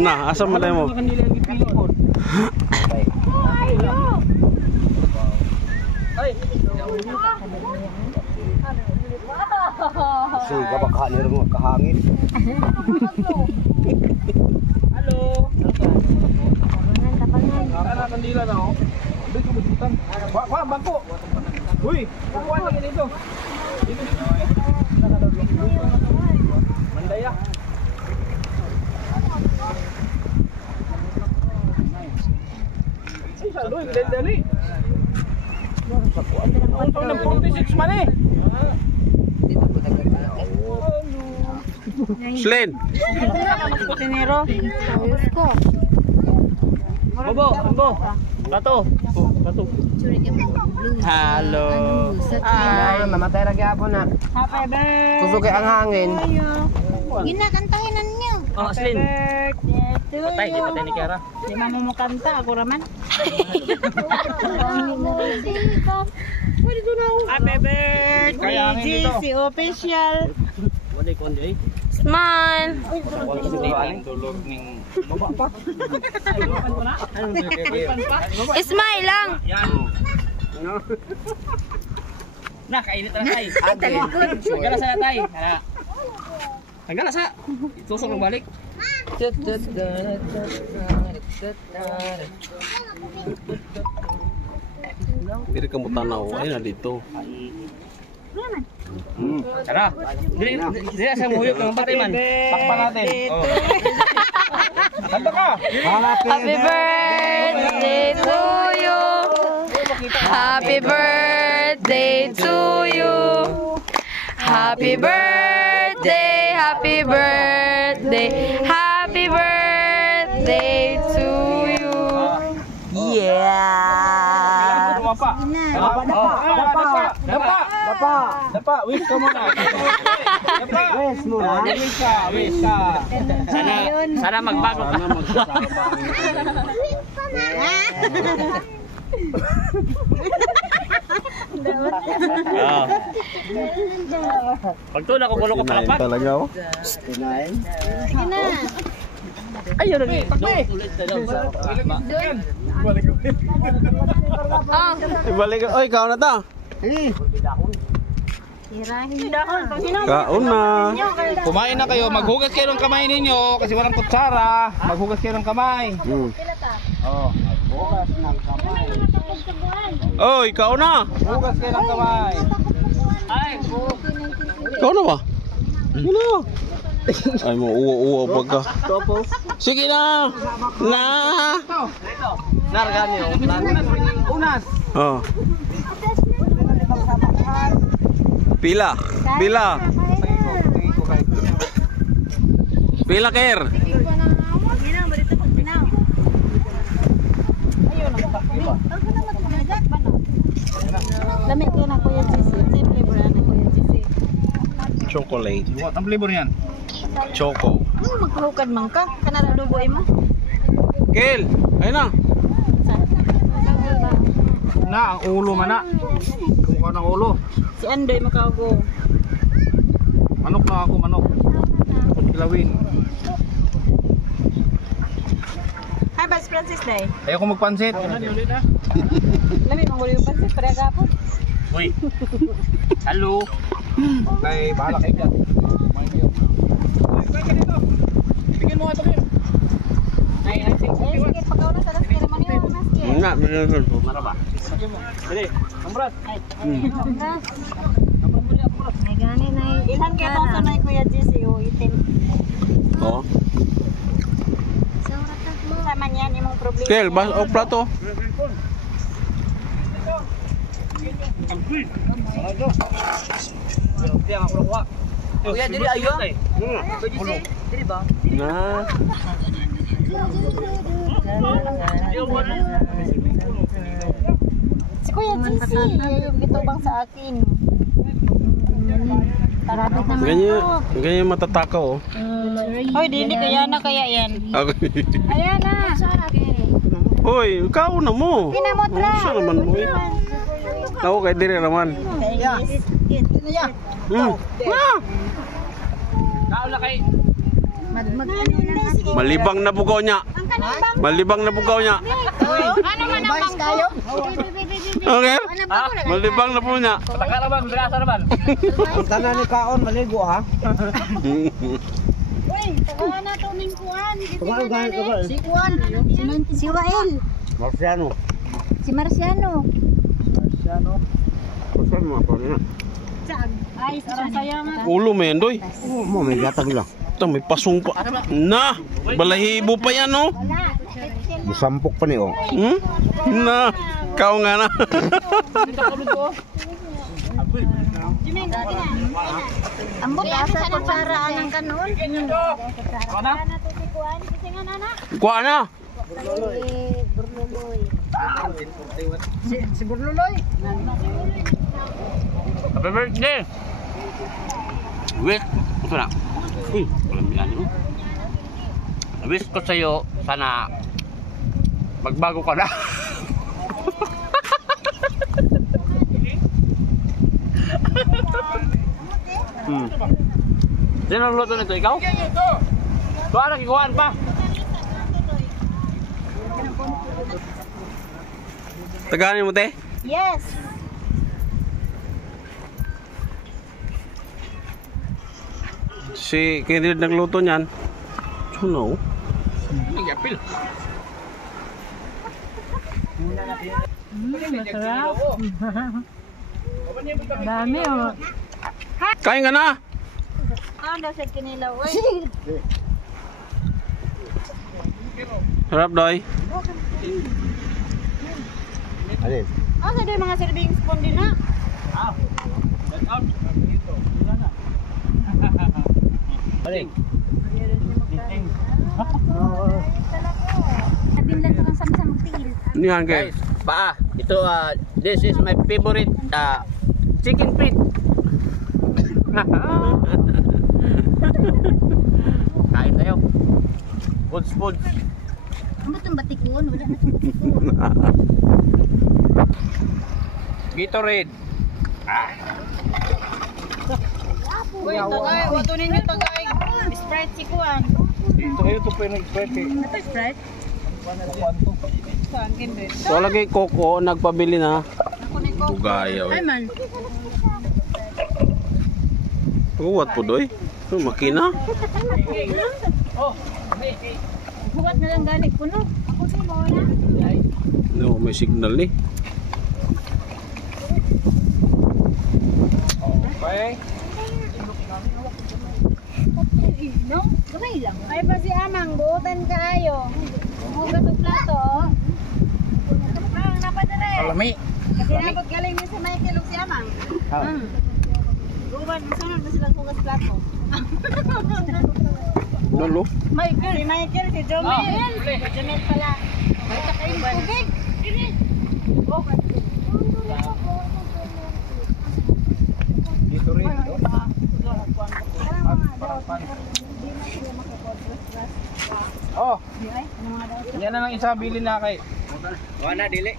Nah, asam malay mo. Sige, baka nirong kahangin. Halo. Tapangan kandila na oh. Dito bututan. Wa bangko. Uy, kuha lagi dito. Dito. Mandaya. Ay, saloy, dali. Ang 46 man eh. Slen. Bobo, Ambo. Bato. Bato. Halo. Ay, mamatay lagi ako na. Happy birthday. Kusugay ang hangin. Ginakantahin na ninyo. Oh, Slen. Patay, di patay ni Kiara. Di mo mo kanta, ako raman. Happy birthday, GC official. Wala ko ndi. Smile. Tulog ning Smile lang. yan. Nah, kainit na tay. Tagala sa tay. Tagala sa. Tusok ng balik. Diri ka mo tanaw. Ay na dito. Tara. Dili sa muyok ng batay man. Pakpan natin. Oh. Kanta ka. Happy birthday to you. Happy birthday to you. Happy birthday, happy birthday, happy birthday to you. Yeah. Dapa. Wish ka muna. Dapa. Wish muna. Wish ka. Sana magbago ka. Pagtula ko gulo ko palapak. Talaga ako. Sige na. Ayun lagi. Oh. Ibalik. Oy, ikaw na ta. Kaon na. Kumain na kayo, maghugas kayo ng kamay ninyo kasi walang kutsara. Maghugas kayo ng kamay. Oh, maghugas ng kamay. Oy, ikaw na. Hugas kayo ng kamay. Ay, Ikaw na ba? Ano? Ay mo uwa pagka. Sige na. Na. nargan yung unas. Oh. Pila. Pila ker. Lamig ko na Kuya Jesse. Simple bro na Kuya Jesse. Chocolate. What ang flavor niyan? Choco. Magkahukad man ka. Kanara dugoy mo. Kel, ayun na. Na, ang ulo man na. Kung ng ulo. Si Andoy makago. Manok na ako, manok. Kilawin. Hi, Bas Francis Day. Ayoko magpansit. Lamig mo yung pansit para gapon. Uy. Hello. Kay bahala kayo dyan. Bigyan mo ito rin. Ay, sige, pagkaw na sa las kaya naman yun. Nga, meron. Maraba. Dali, ambras. Ambras. Ay, gani na ilan kaya itong sanay Kuya Jesse o itim. Oo. Sama niyan imong problema. Kel, bas o plato. Kuya, dili ayo. Dili ba? Na. Si Kuya Jesse, yung gitubang sa akin. Tarapit naman Ganyan matatakaw oh. Hoy, dili kaya na kaya yan. Ayan na. Hoy, ikaw na mo. Kinamotra. Siya naman mo. Ako kay dire naman. Kaula kay. Malibang na bugaw niya. Malibang na bugaw niya. Ano man ang bangko? Okay? Malibang na po niya. Pataka naman, drasa naman. Ang tanan ni Kaon maligo ha. Uy, tawa na to ning kuan. Tugal gan tugal. Si kuan, si Wael, Marciano. si Marciano. Kusan mo pa niya. Ay, sarang saya man. Ulo mendoy. Mo may gatag lang. Ito may pasong pa. Na! Balahibo pa yan oh. Musampok pa ni oh. Hmm? Na! Kau nga na. Ambot asa ko para anang kanon. Ano? Kuha na. Si Burluloy. Happy birthday! Wait. Ito na. Walang yan mo. Wish ko sa'yo, sana magbago ka na. Sino ang luto nito? Ikaw? Tuwa na, kikuhaan pa. Taganin mo te. Yes. Si Kennedy nagluto niyan. Suno. Nagyapil. Masarap. Dami oh. Kain ka na. Ano sa kinilaw? Uy. Sarap doy. Alin? Ano sa mga serving spoon din na? Alin? Nabinlan ko ng samsam magtigil. Niyan kay. Guys, paa. Ito, this is my favorite chicken feet. Kain tayo. Foods, foods. Ano itong batikon? Wala na itong batikon. Gatorade. Uy, tagay. Wato ninyo tagay. Sprite si Kuan. Ito kayo ito pa yung nag-spread eh. Ito Sprite? Saan kin din? So lagi Coco nagpabili na. Ako ni ko. Bugaya. Ay man. Kuwat po doy. Makina. Bukat na lang galing ko no. Ako din mo na. No, may signal ni. Okay. No? Gamay lang. Ay pa si Amang, buutan kaayo. Hugas og plato. Ang napadala eh. Alami. Kasi nabot galing ni si Michael ug si Amang. Guban, sunod na silang hugas plato. Lolo. Michael, si Michael, si Jomel. Si Jomel pala. May kakain tubig. Oh, Oh. Yan na lang isa bilin na kay. Wala dili.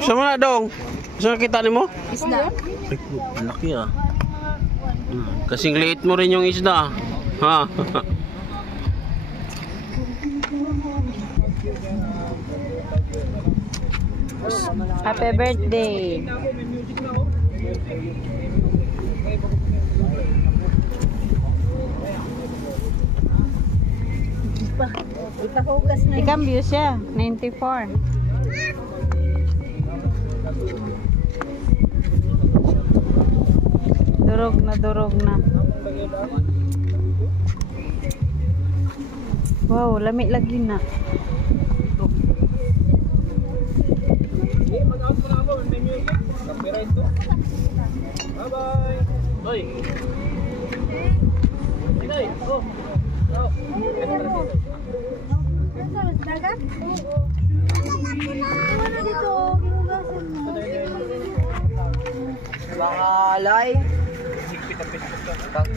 Sama na dong. Saan kita ni mo? isda. Ay, laki ah. Kasing liit mo rin yung isda. Ha? Happy birthday. Ikambyo siya, 94. Durog na, durog na. Wow, lami lagi na. Hoy. Inay, oh. Mahalay.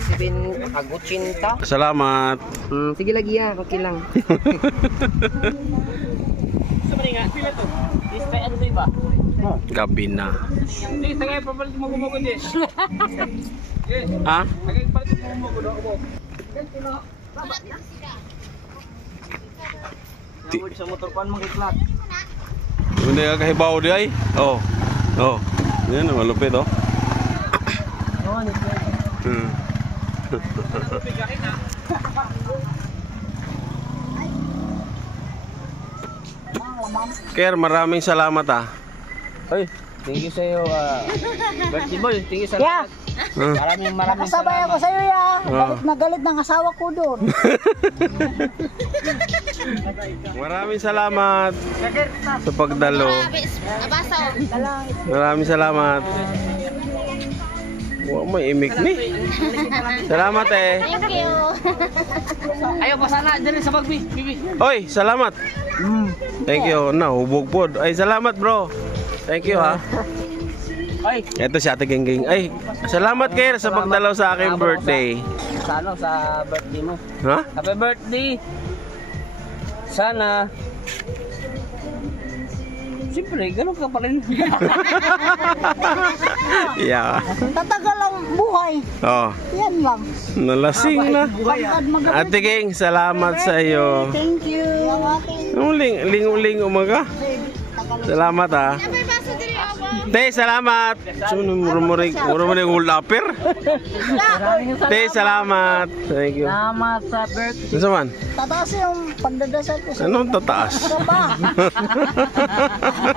Sibin agutsinta. Salamat. Sige lagi ya, okay lang. Gabi na. Sige, tagay papalit mo gumugo din. Ha? Tagay papalit mo gumugo. Sa motor pan mag-flat. Hindi ka kahibaw di ay? Oo. Oo. Yan, malupit oh. Ker, maraming salamat ah. Ay, thank you sa iyo. Birthday boy, thank you sa lahat. Maraming Nakasabay ako sa'yo ya. Galit na galit ng asawa ko doon. Maraming salamat sa pagdalo. Maraming salamat. Wow, may imik ni. Salamat eh. Thank you. Ayaw pa sana dyan sa bagbi, bibi. Oy, salamat. Thank you. Hubog po. Ay, salamat bro. Thank you ha. Ay, Ito si Ate Gengging. Ay, salamat Ker sa pagdalaw sa aking birthday. sa ano, sa birthday mo. Ha? Happy birthday. Sana. Siyempre, ganun ka pa rin. Yeah. Tatagal ang buhay. Oh, Yan lang. nalasing na. Pagkad magabi. Ate Geng, salamat sa iyo. Thank you. Ling-uling umaga. Salamat ha. Te, salamat. Murmuring ulapir. Te, salamat. Thank you. Salamat sa birthday. Ano man? Tataas yung pandadasal ko sa Anong tataas? ba?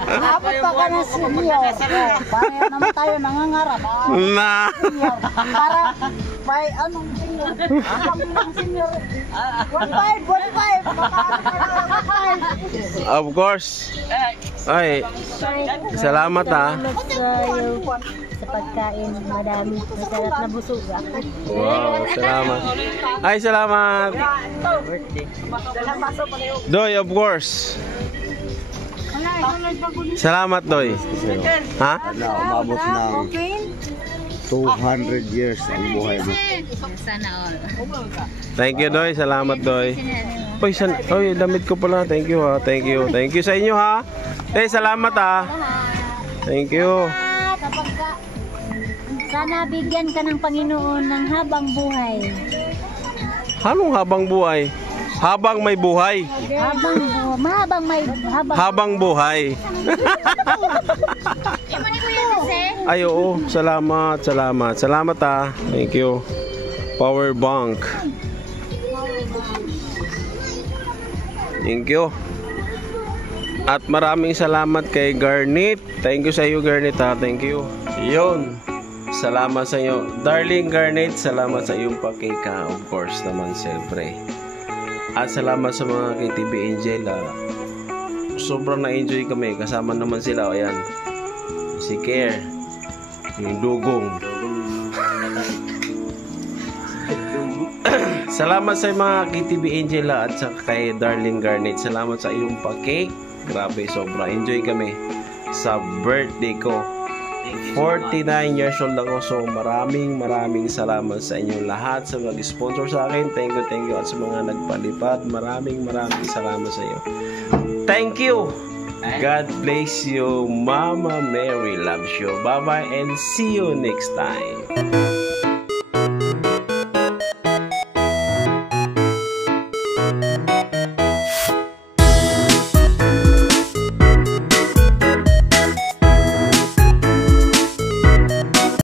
Dapat pa ka ng senior. Paano naman tayo nangangarap? Na. Para may anong senior? Anong senior? 1.5. Of course. Ay, salamat ha. Sa'yo sa pagkain, madami. Masarap na busog ako. Wow, salamat. Ay, salamat. Doy, of course. Salamat, Doy. Ha? Umabot ng 200 years ang buhay mo. Sana all. Thank you, Doy. Salamat, Doy. Oy, damit ko pala. Thank you ha. Thank you. Thank you sa inyo ha. Hey, salamat ha. Thank you. Sana bigyan ka ng Panginoon ng habang buhay. Anong habang buhay? Habang may buhay. Habang buhay. Ay, oo. Salamat, salamat. Salamat ha. Thank you. Power bank. Thank you. At maraming salamat kay Garnet. Thank you sa iyo, Garnet ha. Thank you. Yun. Salamat sa iyo. Darling Garnet, salamat sa iyong pakika. Of course naman, siyempre. At salamat sa mga kay TV Angel. Sobrang na-enjoy kami. Kasama naman sila. Ayan. Si Care. Yung dugong. Salamat sa mga kay TV Angel at sa kay Darling Garnet. Salamat sa iyong pa-cake. Grabe, sobra. Enjoy kami sa birthday ko. 49 years old ako. So maraming salamat sa inyong lahat, sa mag-sponsor sa akin. Thank you. At sa mga nagpalipad, maraming salamat sa iyo. Thank you. God bless you. Mama Mary loves you. Bye-bye and see you next time.